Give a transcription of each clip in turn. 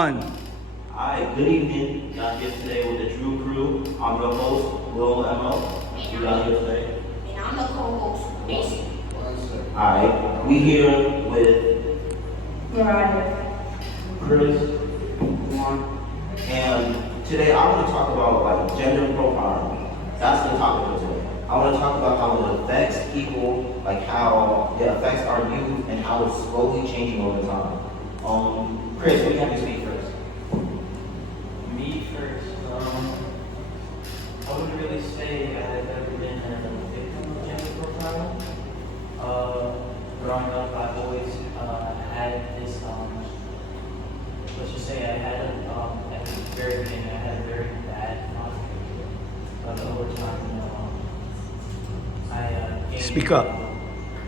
One. Alright, good evening. Y'all here today with the Drew Crew. I'm your host, Will Emo. You out here today? And I'm the co-host, Mason. Alright, we here with Mariah. Chris, and today I want to talk about like gender profiling. That's the topic of today. I want to talk about how it affects people, like how it affects our youth and how it's slowly changing over time. Chris, we have to speak first. Me first. I wouldn't really say I've ever been a victim of gender profiling. Growing up, I've always had this. Let's just say I had at the very beginning, I had a very bad posture. But over time, I gained. Speak up.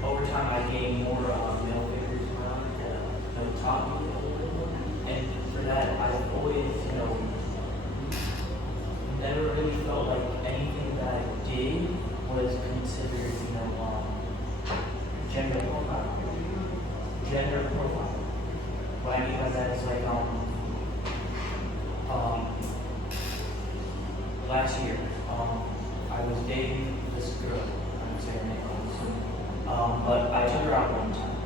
Over time, I gained more male figures around that taught me a little bit more. And for that, I've always, never really felt like anything that I did was considered, gender profile. Gender profile. What I mean by that is like, last year, I was dating this girl. I won't say her name, but I took her out one time.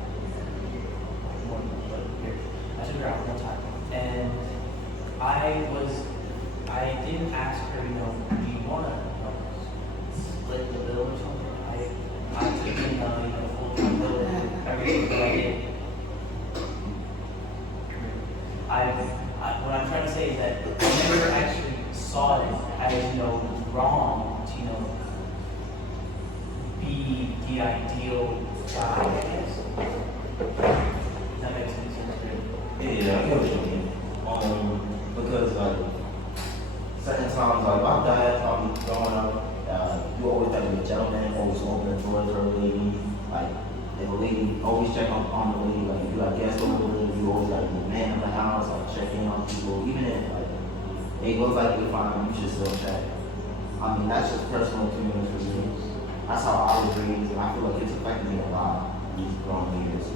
I took her out one time, and I didn't ask her, do you want to, split the bill or something? I took in, full-time bill and everything that I did. What I'm trying to say is that I never actually saw it as, wrong to, be the ideal guy, I guess. If that makes any sense, really. Yeah, I get what you mean. Because like certain times, like my dad taught me growing up, you always have to be a gentleman, always open the doors for a lady. Like if a lady, always check on the lady. Like if you got guests over, you always got to be a man in the house, like checking on people. Even if like they look like you're fine, you should still check. I mean that's just personal opinions for me. That's how I was raised, and I feel like it's affected me a lot these growing years.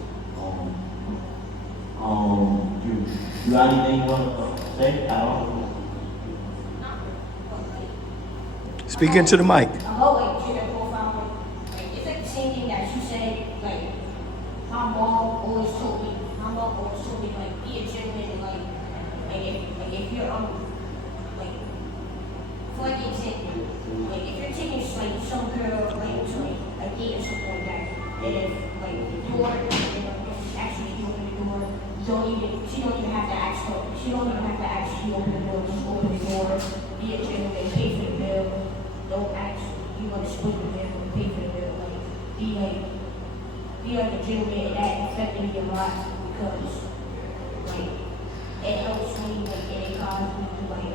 You got anything you want to say? I don't. Speak into the mic. About like gender profile, like it's like the same thing that you said. Like my mom always told me, like be a gentleman, and like if you're like for like example, like if you're taking like some girl like to like a date or something like that, and if like the door, actually you open the door, she don't even have to ask her. She don't even have to ask you open the door. Just open the door. Be a gentleman. Pay for the bill. Don't ask you want to split the bill. Pay for the bill. Like be like a gentleman. And that affected me a lot because like it helps me like in economy like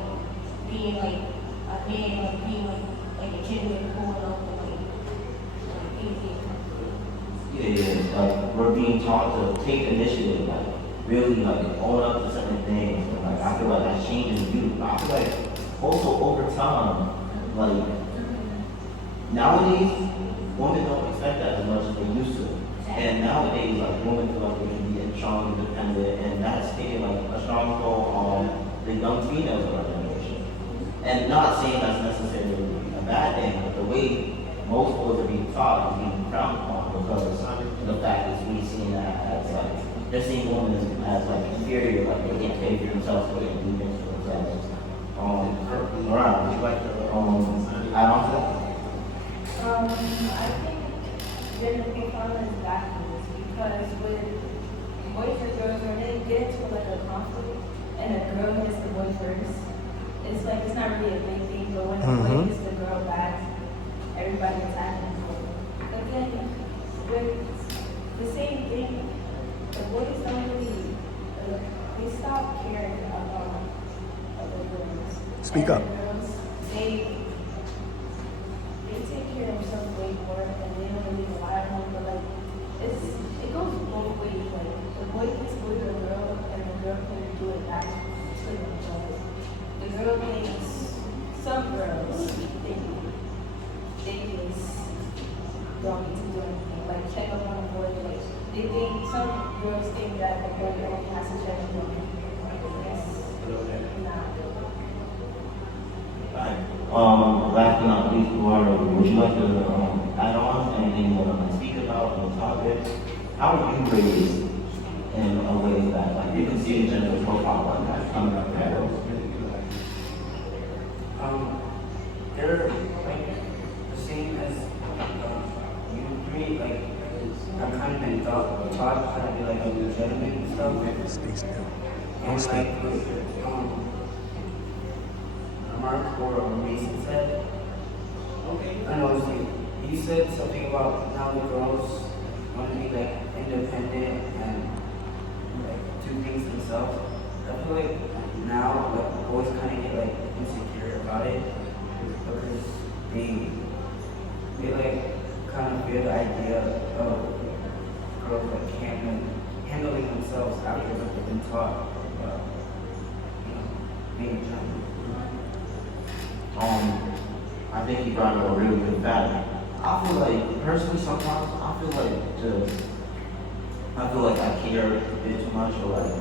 being like a man, like being like a gentleman pulling up and like anything. Yeah, like we're being taught to take initiative, like really like own up to certain things. And, like I feel like that's changing you. I feel like also over time, like nowadays women don't expect that as much as they used to. And nowadays like women feel like they can be strong, independent, and that's taking like a strong toll on the young females of our generation. And not saying that's necessarily a bad thing, but the way most boys are being taught is being frowned upon because the fact is we seeing that as like they're seeing women as like inferior, like they can't pay for themselves, so they can do things for themselves. Mariah, would you like to add on to that? I think gender profiling is backwards because with boys and girls, when they get into like a conflict and a girl hits the boy first, it's like it's not really a big thing, but when the boy hits the girl back, everybody is acting for it. But then with the same thing, the boys don't really, they stop caring about other girls. Speak And up. the girls, they take care of themselves way more and they don't really rely on them, but like it goes both ways. Like the boy can split the girl and the girl can do it back to themselves. The girl thinks some girls think they just don't need to do anything. Like check up on the boy, like they think some girls think that the boy only has to check up on them. Last but not least, Eduardo, would you like to add on anything you want to speak about on the topic? How were you raised in a way that, like, you can see a gender profile like that coming up there? They're like the same as you three. Like I've kind of been taught how to be like legitimate and stuff. Stay still. Don't And stay. like Mark or Mason said, I know it's like, you said something about now the girls want to be like independent and like do things themselves. I feel like now like boys kind of get like insecure about it because they like kind of feel the idea of girls like handling themselves after what they've been taught about, being a child. I think you brought up a really good fact. I feel like, personally, sometimes, I feel like I care a bit too much, or like,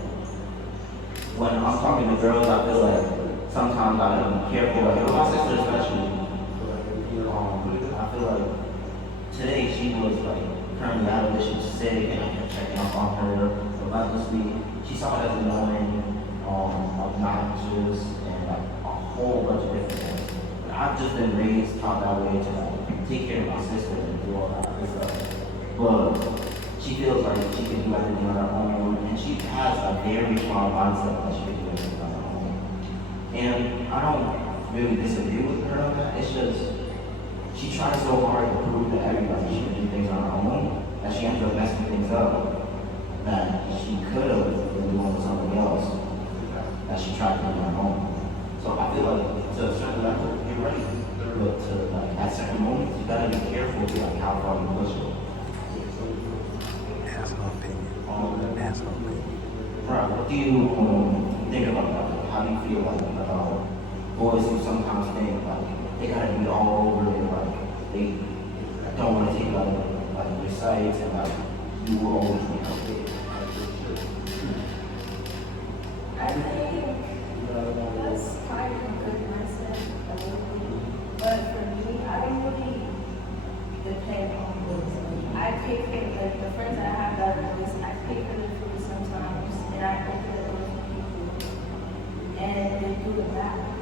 when I'm talking to girls, I feel like sometimes I am careful, like, with my sister especially, I feel like today she was like currently out of it, she was sick, and I kept checking up on her relentlessly. She saw it as annoying, obnoxious, and like a whole bunch of different things. But I've just been raised, taught that way to like take care of my sister and do all that other stuff. But she feels like she can do everything on her own, and she has a very strong mindset that she can do everything on her own. And I don't really disagree with her on that. It's just she tries so hard to prove to everybody she can do things on her own that she ends up messing things up that she could have been doing with something else that she tried to do on her own. So I feel like to a certain level, you're right. But to like at certain moments, you gotta be careful to like how far you push it. Ask her opinion. Ask her opinion. Right. What do you think about that? Like, how do you feel like about boys who sometimes think like they gotta be all over it, like they don't want to take like your sites and like you will always be out there. I think that's kind of a good mindset, a little bit. But for me, I don't really depend on this. I pay for like the friends I have that are this. I pay for the food sometimes, and I open the door for people, and they do it back.